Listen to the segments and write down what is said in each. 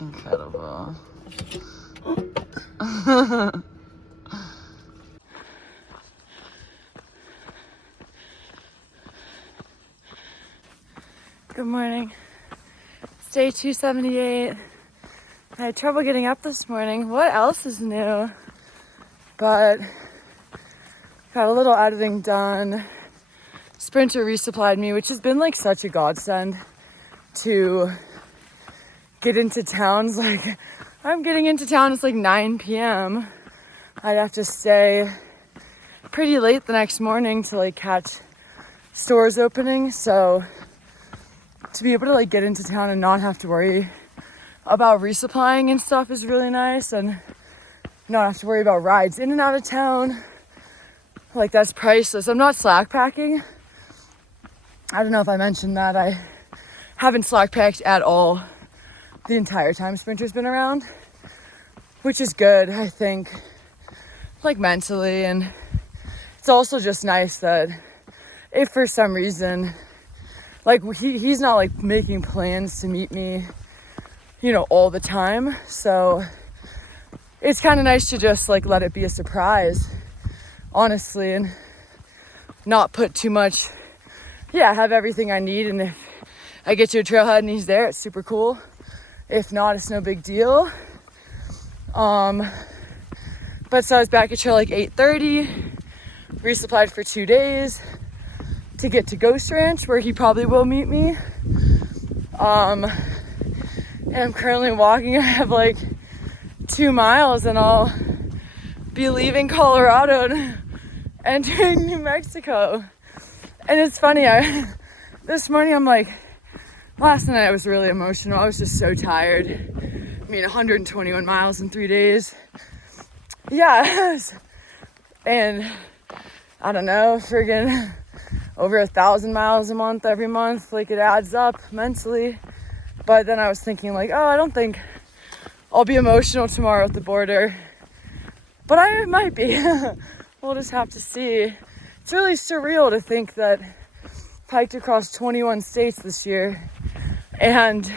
Incredible. Good morning. It's day 278. I had trouble getting up this morning. What else is new? But got a little editing done. Sprinter resupplied me, which has been like such a godsend to get into towns. Like, I'm getting into town, it's like 9 p.m. I'd have to stay pretty late the next morning to like catch stores opening. So to be able to like get into town and not have to worry about resupplying and stuff is really nice, and not have to worry about rides in and out of town. Like, that's priceless. I'm not slack packing. I don't know if I mentioned that. I haven't slack packed at all the entire time Sprinter's been around, which is good, I think, like mentally. And it's also just nice that if for some reason, like, he's not like making plans to meet me, you know, all the time. So it's kind of nice to just like let it be a surprise, honestly, and not put too much. Yeah, I have everything I need, and if I get to a trailhead and he's there, it's super cool. If not, it's no big deal. But so I was back at trail like 8:30, resupplied for 2 days to get to Ghost Ranch, where he probably will meet me. And I'm currently walking. I have like 2 miles and I'll be leaving Colorado and entering New Mexico. And it's funny, this morning I'm like, last night I was really emotional. I was just so tired. I mean, 121 miles in 3 days. Yeah. And I don't know, friggin' over 1,000 miles a month every month. Like, it adds up mentally. But then I was thinking like, oh, I don't think I'll be emotional tomorrow at the border. But I might be. We'll just have to see. It's really surreal to think that I've hiked across 21 states this year, and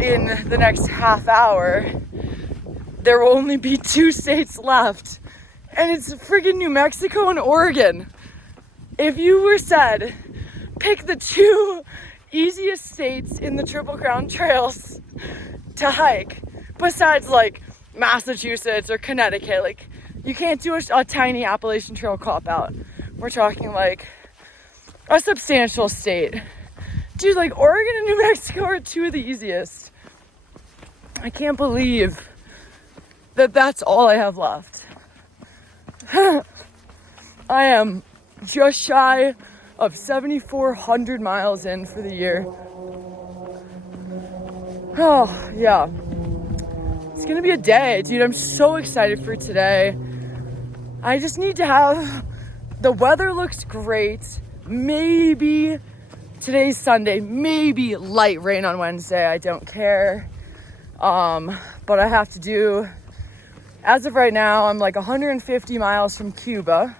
in the next half hour, there will only be 2 states left. And it's friggin' New Mexico and Oregon. If you were said, pick the 2 easiest states in the Triple Crown trails to hike, besides like Massachusetts or Connecticut, like, you can't do a tiny Appalachian Trail cop-out. We're talking like a substantial state. Dude, like, Oregon and New Mexico are 2 of the easiest. I can't believe that that's all I have left. I am just shy of 7,400 miles in for the year. Oh, yeah. It's gonna be a day, dude. I'm so excited for today. I just need to have, the weather looks great. Maybe today's Sunday, maybe light rain on Wednesday. I don't care. But I have to do, as of right now, I'm like 150 miles from Cuba,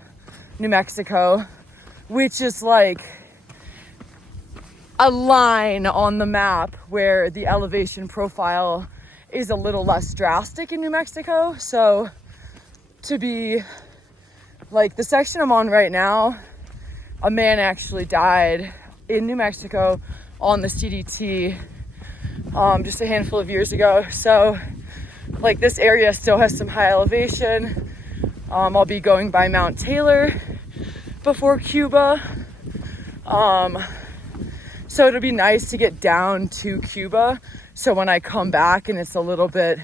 New Mexico, which is like a line on the map where the elevation profile is a little less drastic in New Mexico. So to be like, the section I'm on right now, a man actually died in New Mexico on the CDT just a handful of years ago. So like, this area still has some high elevation. I'll be going by Mount Taylor before Cuba. So it'll be nice to get down to Cuba. So when I come back and it's a little bit,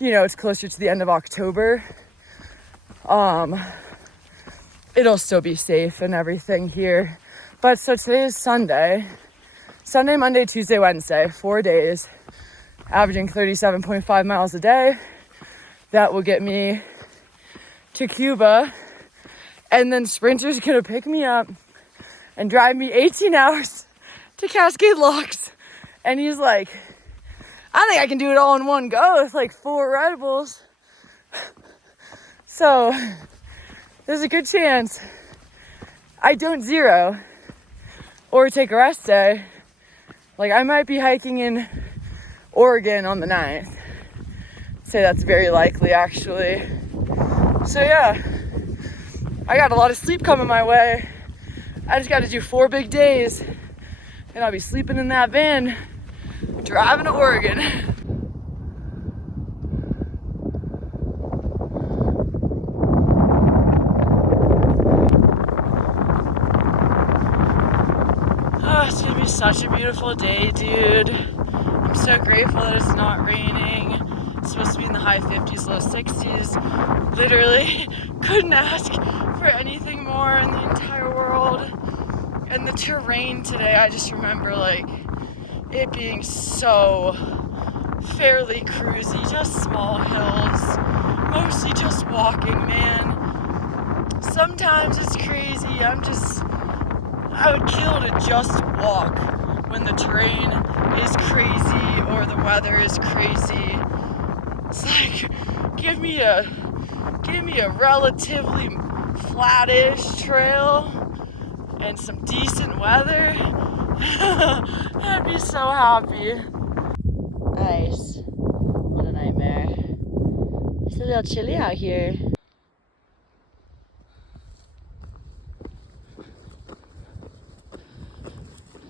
you know, it's closer to the end of October, it'll still be safe and everything here. But so today is Sunday, Monday, Tuesday, Wednesday, 4 days, averaging 37.5 miles a day. That will get me to Cuba. And then Sprinter's gonna pick me up and drive me 18 hours to Cascade Locks. And he's like, I think I can do it all in one go with like 4 Red Bulls. So there's a good chance I don't zero or take a rest day. Like, I might be hiking in Oregon on the 9th. I'd say that's very likely, actually. So yeah, I got a lot of sleep coming my way. I just got to do 4 big days, and I'll be sleeping in that van, driving to Oregon. Oh, it's gonna be such a beautiful day, dude. I'm so grateful that it's not raining. It's supposed to be in the high 50s, low 60s. Literally couldn't ask for anything more in the entire world. And the terrain today, I just remember like it being so fairly cruisy, just small hills, mostly just walking, man. Sometimes it's crazy. I would kill to just walk when the terrain is crazy or the weather is crazy. It's like, give me a relatively flattish trail and some decent weather. I'd be so happy. Ice. What a nightmare. It's a little chilly out here.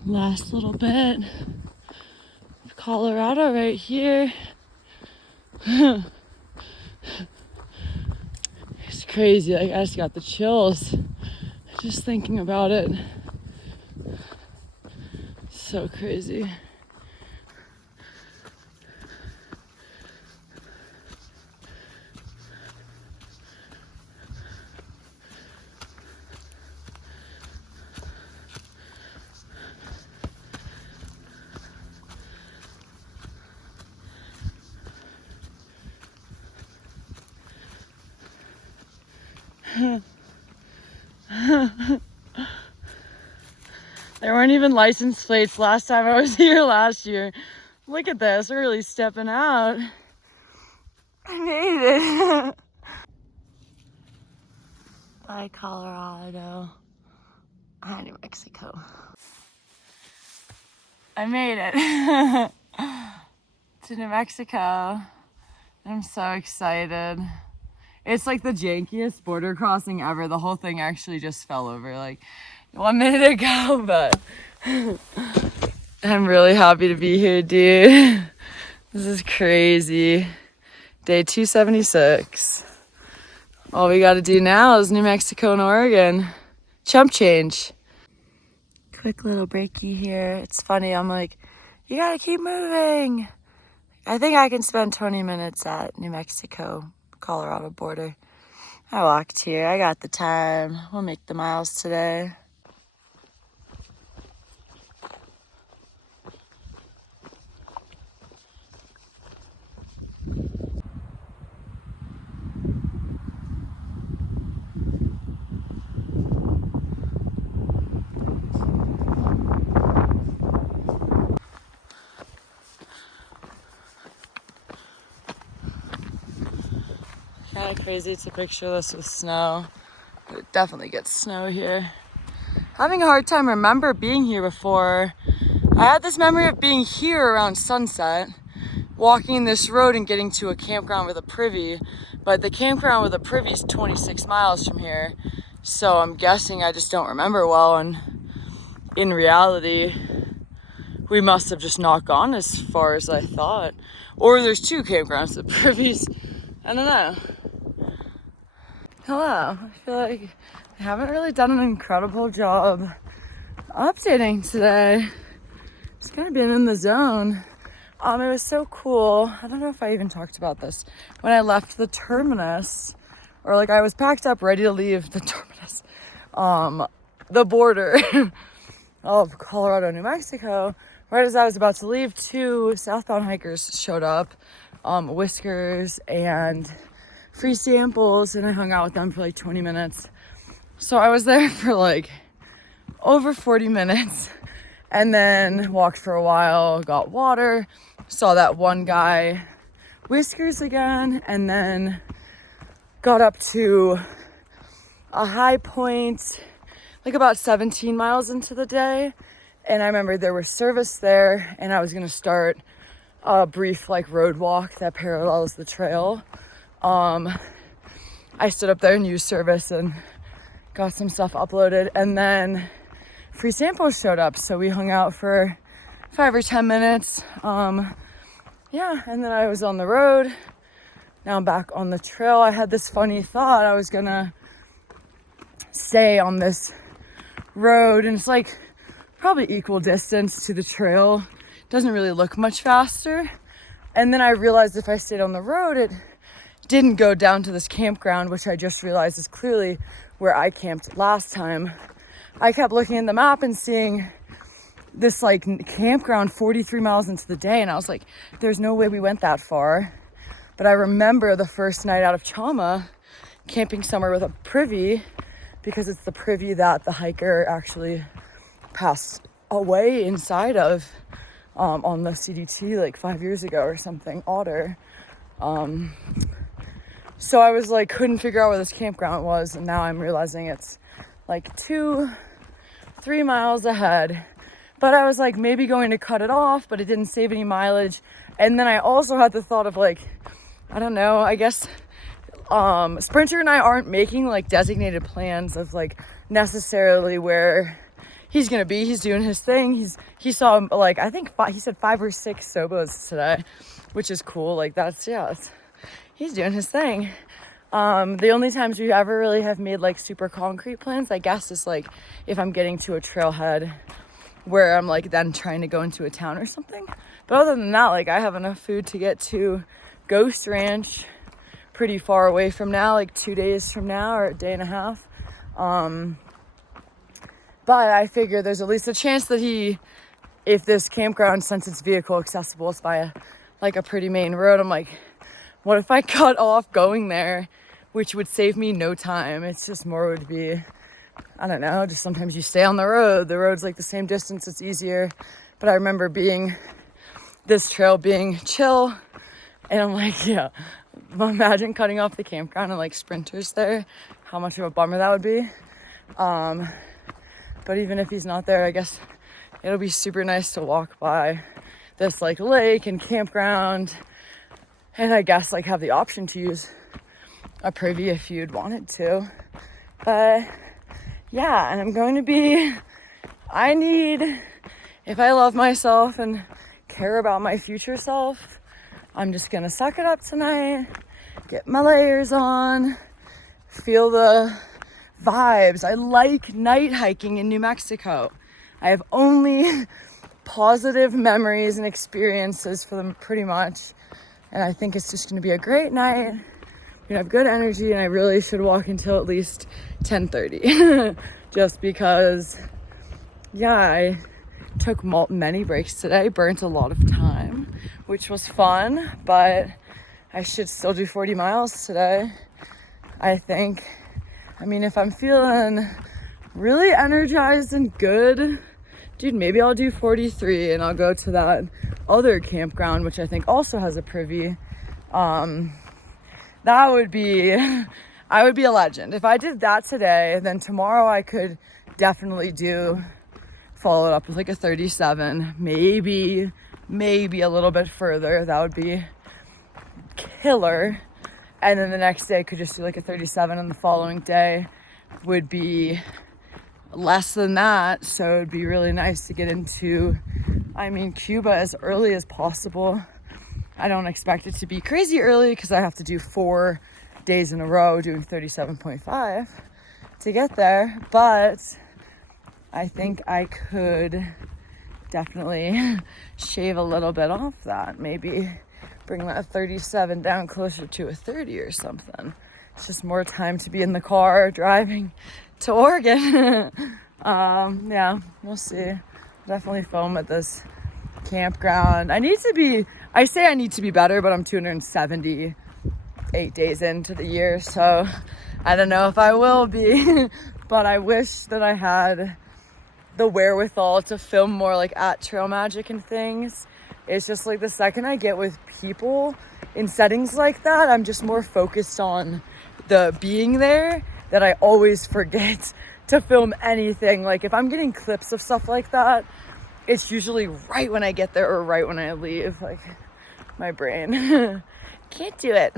Last little bit of Colorado right here. It's crazy. Like, I just got the chills just thinking about it. So crazy. There weren't even license plates last time I was here last year. Look at this, we're really stepping out. I made it. Bye, Colorado. Hi, New Mexico. I made it to New Mexico. I'm so excited. It's like the jankiest border crossing ever. The whole thing actually just fell over like 1 minute ago, but I'm really happy to be here, dude. This is crazy. Day 276. All we gotta do now is New Mexico and Oregon. Chump change. Quick little breaky here. It's funny, I'm like, you gotta keep moving. I think I can spend 20 minutes at New Mexico, Colorado border. I walked here, I got the time. We'll make the miles today. Kind of crazy to picture this with snow, but it definitely gets snow here. Having a hard time remember being here before. I had this memory of being here around sunset, walking this road and getting to a campground with a privy, but the campground with a privy is 26 miles from here, so I'm guessing I just don't remember well, and in reality, we must have just not gone as far as I thought. Or there's 2 campgrounds with privies. I don't know. Hello. I feel like I haven't really done an incredible job updating today. Just kind of been in the zone. It was so cool. I don't know if I even talked about this. When I left the terminus, or like I was packed up ready to leave the terminus, the border of Colorado, New Mexico, right as I was about to leave, 2 southbound hikers showed up, Whiskers and Free Samples, and I hung out with them for like 20 minutes. So I was there for like over 40 minutes and then walked for a while, got water, saw that one guy, Whiskers again, and then got up to a high point like about 17 miles into the day. And I remember there was service there, and I was gonna start a brief like road walk that parallels the trail. I stood up there and used service and got some stuff uploaded, and then free samples showed up, so we hung out for 5 or 10 minutes. Yeah, and then I was on the road. Now I'm back on the trail. I had this funny thought. I was gonna stay on this road, and it's like probably equal distance to the trail. Doesn't really look much faster. And then I realized if I stayed on the road, it didn't go down to this campground, which I just realized is clearly where I camped last time. I kept looking at the map and seeing this like campground 43 miles into the day, and I was like, there's no way we went that far. But I remember the first night out of Chama camping somewhere with a privy, because it's the privy that the hiker actually passed away inside of on the CDT like 5 years ago or something, Otter. So I was like, couldn't figure out where this campground was, and now I'm realizing it's like 2-3 miles ahead. But I was like maybe going to cut it off, but it didn't save any mileage. And then I also had the thought of like, I don't know, I guess Sprinter and I aren't making like designated plans of like necessarily where he's gonna be. He's doing his thing. He saw like, I think he said 5 or 6 Sobos today, which is cool. Like he's doing his thing. The only times we ever really have made like super concrete plans, I guess, is like if I'm getting to a trailhead where I'm like then trying to go into a town or something. But other than that, like I have enough food to get to Ghost Ranch pretty far away from now, like 2 days from now or a day and a half. But I figure there's at least a chance that if this campground, since it's vehicle accessible, it's by a pretty main road, I'm like, what if I cut off going there, which would save me no time? It's just more would be, I don't know, just sometimes you stay on the road. The road's like the same distance, it's easier. But I remember this trail being chill, and I'm like, yeah, imagine cutting off the campground and like Sprinters there, how much of a bummer that would be. But even if he's not there, I guess it'll be super nice to walk by this like lake and campground, and I guess like have the option to use a privy if you'd wanted to. But yeah, and I'm going to be, if I love myself and care about my future self, I'm just gonna suck it up tonight, get my layers on, feel the vibes. I like night hiking in New Mexico. I have only positive memories and experiences for them pretty much. And I think it's just gonna be a great night. I'm gonna have good energy, and I really should walk until at least 10:30. Just because, yeah, I took many breaks today, burnt a lot of time, which was fun, but I should still do 40 miles today, I think. I mean, if I'm feeling really energized and good, dude, maybe I'll do 43 and I'll go to that other campground, which I think also has a privy. I would be a legend. If I did that today, then tomorrow I could definitely follow it up with like a 37, maybe a little bit further. That would be killer. And then the next day I could just do like a 37, and the following day would be less than that. So it'd be really nice to get into, Cuba as early as possible. I don't expect it to be crazy early because I have to do 4 days in a row doing 37.5 to get there. But I think I could definitely shave a little bit off that. Maybe bring that 37 down closer to a 30 or something. It's just more time to be in the car driving to Oregon. Yeah, we'll see. Definitely foam at this campground. I need to be better, but I'm 278 days into the year, so I don't know if I will be. But I wish that I had the wherewithal to film more like at Trail Magic and things. It's just like the second I get with people in settings like that, I'm just more focused on the being there that I always forget to film anything. Like if I'm getting clips of stuff like that, it's usually right when I get there or right when I leave. Like My brain can't do it.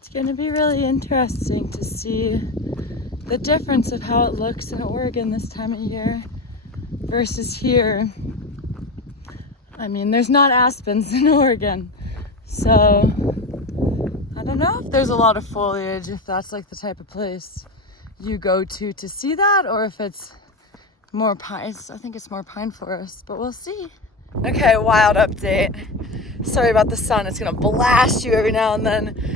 It's going to be really interesting to see the difference of how it looks in Oregon this time of year versus here. I mean, there's not aspens in Oregon, so I don't know if there's a lot of foliage, if that's like the type of place you go to see that, or if it's more pines. I think it's more pine forest, but we'll see. Okay, wild update. Sorry about the sun, it's gonna blast you every now and then.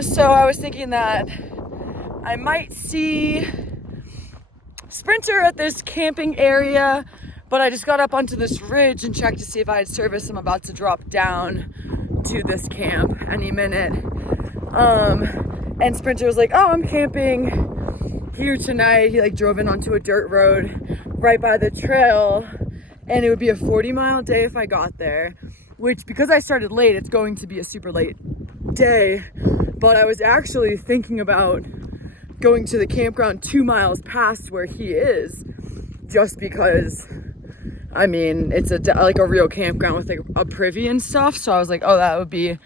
So I was thinking that I might see Sprinter at this camping area, but I just got up onto this ridge and checked to see if I had service. I'm about to drop down to this camp any minute. And Sprinter was like, oh, I'm camping here tonight. He like drove in onto a dirt road right by the trail, and it would be a 40-mile day if I got there, which, because I started late, it's going to be a super late day. But I was actually thinking about going to the campground 2 miles past where he is, just because, I mean, it's like a real campground with like a privy and stuff. So I was like, oh, that would be,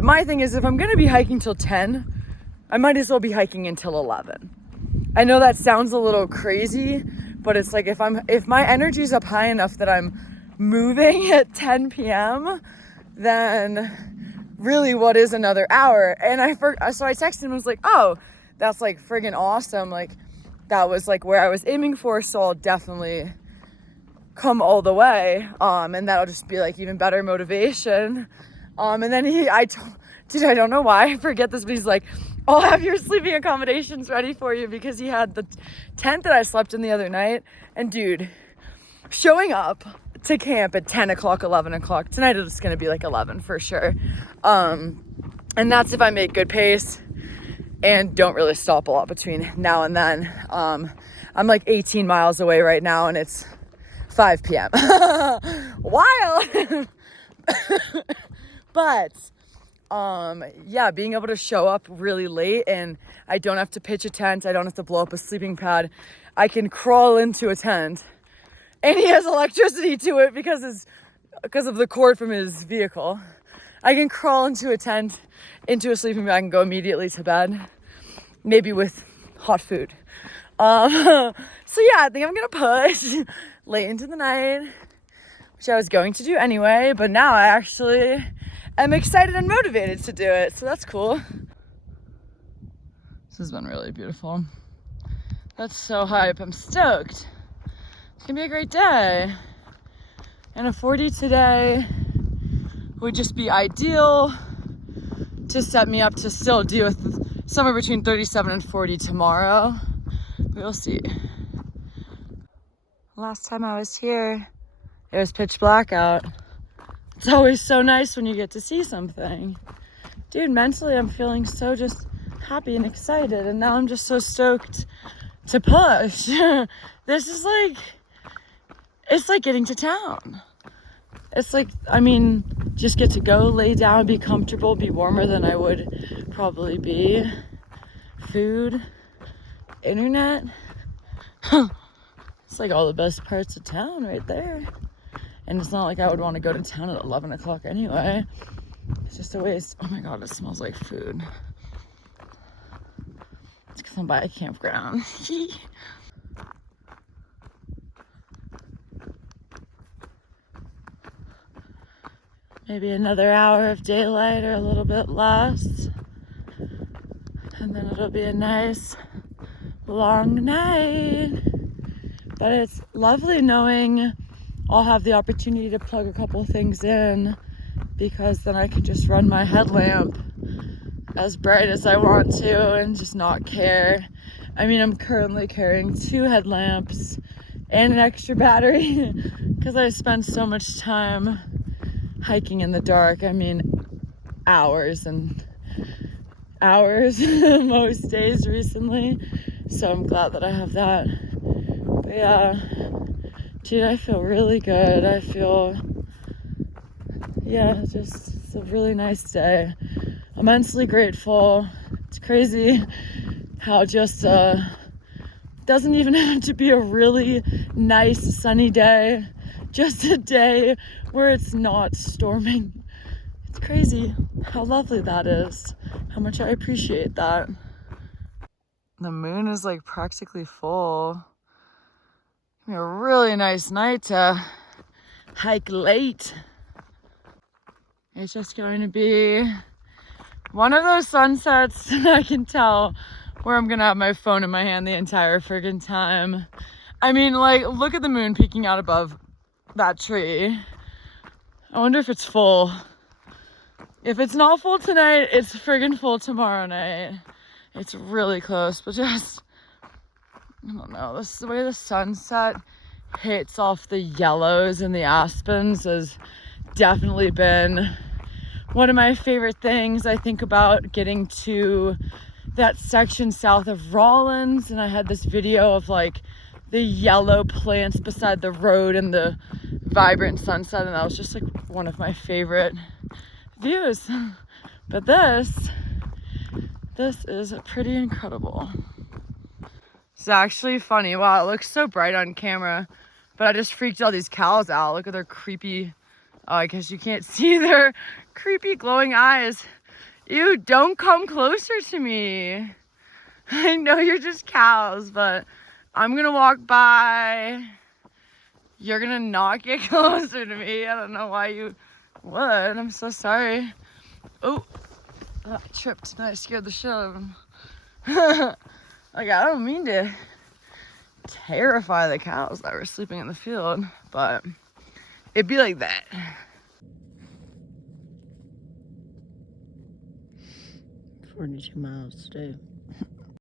my thing is, if I'm gonna be hiking till 10, I might as well be hiking until 11. I know that sounds a little crazy, but it's like, if my energy's up high enough that I'm moving at 10 p.m., then really, what is another hour? And so I texted him and was like, oh, that's like friggin' awesome. Like, that was like where I was aiming for, so I'll definitely come all the way. And that'll just be like even better motivation. And then I don't know why I forget this, but he's like, I'll have your sleeping accommodations ready for you, because he had the tent that I slept in the other night. And dude, showing up to camp at 10 o'clock, 11 o'clock. Tonight it's going to be like 11 for sure. And that's if I make good pace and don't really stop a lot between now and then. I'm like 18 miles away right now, and it's 5 p.m. Wild! But, yeah, being able to show up really late, and I don't have to pitch a tent. I don't have to blow up a sleeping pad. I can crawl into a tent. And he has electricity to it because of the cord from his vehicle. I can crawl into a tent, into a sleeping bag, and go immediately to bed. Maybe with hot food. So yeah, I think I'm gonna push late into the night, which I was going to do anyway, but now I actually am excited and motivated to do it. So that's cool. This has been really beautiful. That's so hype. I'm stoked. It's gonna be a great day, and a 40 today would just be ideal to set me up to still deal with somewhere between 37 and 40 tomorrow. We'll see. Last time I was here, it was pitch black out. It's always so nice when you get to see something. Dude, mentally I'm feeling so just happy and excited, and now I'm just so stoked to push. This is like, it's like getting to town. It's like, I mean, just get to go, lay down, be comfortable, be warmer than I would probably be. Food, internet. It's like all the best parts of town right there. And it's not like I would want to go to town at 11 o'clock anyway. It's just a waste. Oh my God, it smells like food. It's because I'm by a campground. Maybe another hour of daylight or a little bit less. And then it'll be a nice long night. But it's lovely knowing I'll have the opportunity to plug a couple things in, because then I can just run my headlamp as bright as I want to and just not care. I mean, I'm currently carrying 2 headlamps and an extra battery because I spend so much time hiking in the dark. I mean, hours, and hours most days recently. So I'm glad that I have that. But yeah, dude, I feel really good. I feel, yeah, just it's a really nice day. Immensely grateful. It's crazy how just doesn't even have to be a really nice sunny day, just a day where it's not storming. It's crazy how lovely that is, how much I appreciate that. The moon is like practically full. A really nice night to hike late. It's just going to be one of those sunsets I can tell where I'm gonna have my phone in my hand the entire friggin' time. I mean, like, look at the moon peeking out above that tree. I wonder if it's full. If it's not full tonight, it's friggin' full tomorrow night. It's really close, but just, I don't know, this is the way the sunset hits off the yellows and the aspens has definitely been one of my favorite things. I think about getting to that section south of Rollins, and I had this video of like the yellow plants beside the road and the vibrant sunset, and that was just like one of my favorite views. But this is pretty incredible. It's actually funny. Wow, it looks so bright on camera, but I just freaked all these cows out. Look at their creepy, oh, I guess you can't see their creepy glowing eyes. Ew, don't come closer to me. I know you're just cows, but I'm gonna walk by. You're gonna not get closer to me. I don't know why you would. I'm so sorry. Oh, I tripped and I scared the shit out of him. Like, I don't mean to terrify the cows that were sleeping in the field, but it'd be like that. 42 miles today.